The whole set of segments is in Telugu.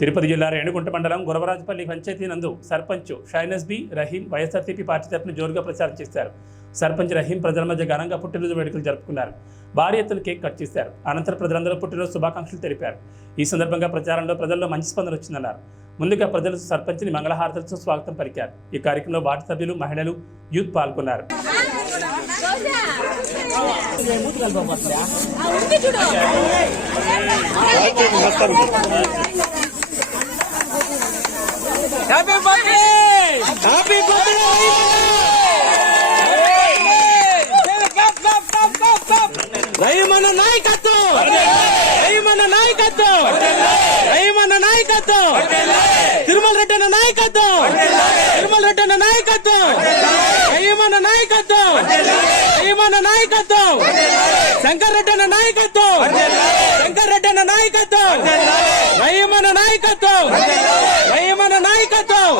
తిరుపతి జిల్లా రేణుగుంట మండలం గురవరాజపల్లి పంచాయతీ నందు సర్పంచ్ షైనస్ బి రహీం వైఎస్ఆర్సీపీ పార్టీ తరఫున జోరుగా ప్రచారం చేశారు. సర్పంచ్ రహీం ప్రజల మధ్య ఘనంగా పుట్టినరోజు వేడుకలు జరుపుకున్నారు. భారీ ఎత్తున కేక్ కట్ చేశారు. అనంతరం ప్రజలందరూ పుట్టినరోజు శుభాకాంక్షలు తెలిపారు. ఈ సందర్భంగా ప్రచారంలో ప్రజల్లో మంచి స్పందన వచ్చిందన్నారు. ముందుగా ప్రజలు సర్పంచ్ని మంగళహారతులతో స్వాగతం పలికారు. ఈ కార్యక్రమంలో వార్డు సభ్యులు, మహిళలు, యూత్ పాల్గొన్నారు. Happy birthday! Happy birthday! రహీమన్న నాయకత్వం, రహీమన్న నాయకత్వం, రహీమన్న నాయకత్వం, తిరుమల రెడ్డి నాయకత్వం, తిరుమల రెడ్డి నాయకత్వం, రహీమన్న నాయకత్వం, రహీమన్న నాయకత్వం, శంకర్ రెడ్డి నాయకత్వం, శంకర్ రెడ్డి నాయకత్వం, రహీమన్న నాయకత్వం, రహీమన్న నాయకత్వం.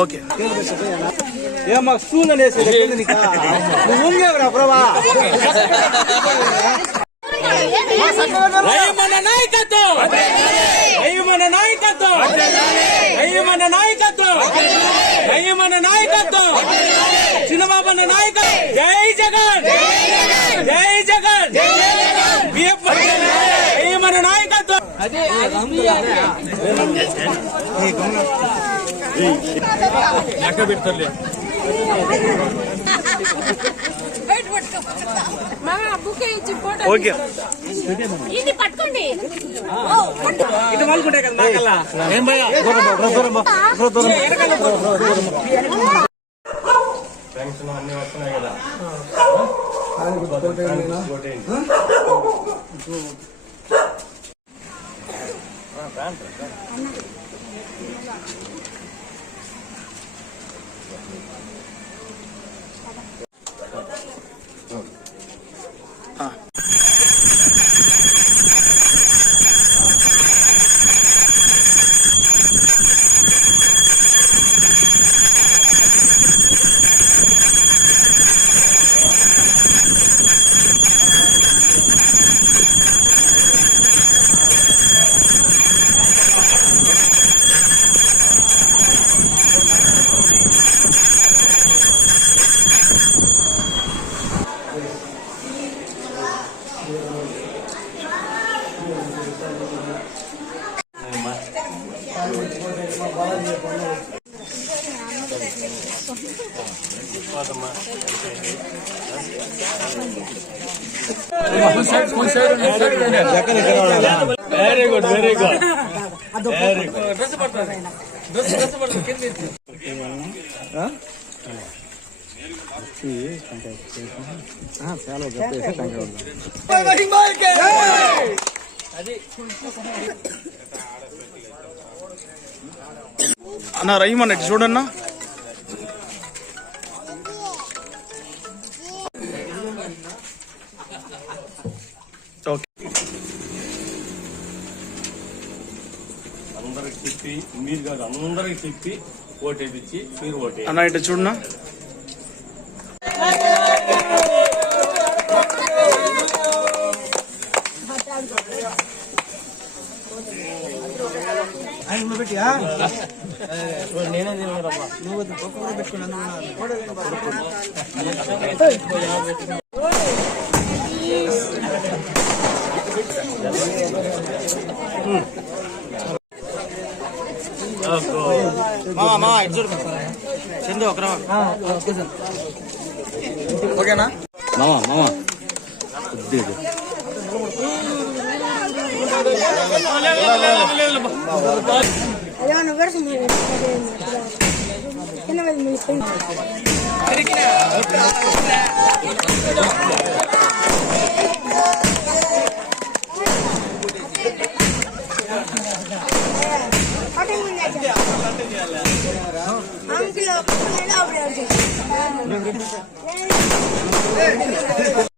ఓకే ఏమా స్కూల్ అనేసి ప్రభా రహీమన్న నాయకత్వం, రహీమన్న నాయకత్వం, రహీమన్న నాయకత్వం, రహీమన్న నాయకత్వం, చిన్నబాబన్న నాయకత్వం. జై జగన్, జై జగన్, రహీమన్న నాయకత్వం. ఇది పట్టుకోండి, ఇది వాళ్ళకుంటాయి కదా మాకల్లా. ఏం భయ పెన్షన్ అన్ని వస్తున్నాయి కదా. Very good, very good, very good. Dress పడుతుంది, డ్రెస్ పడుతుంది కింద. అన్న రహీమన్న చూడన్నా. అందరికి చెప్పి మీరు కాదు, అందరికి చెప్పి ఓటేపించి మీరు ఓటే అన్న ఇటు చూడన్నా. నేనే నువ్వు పెట్టుకున్నా. చందు ఒకరా ఓకేనా మామా మామా Uncle,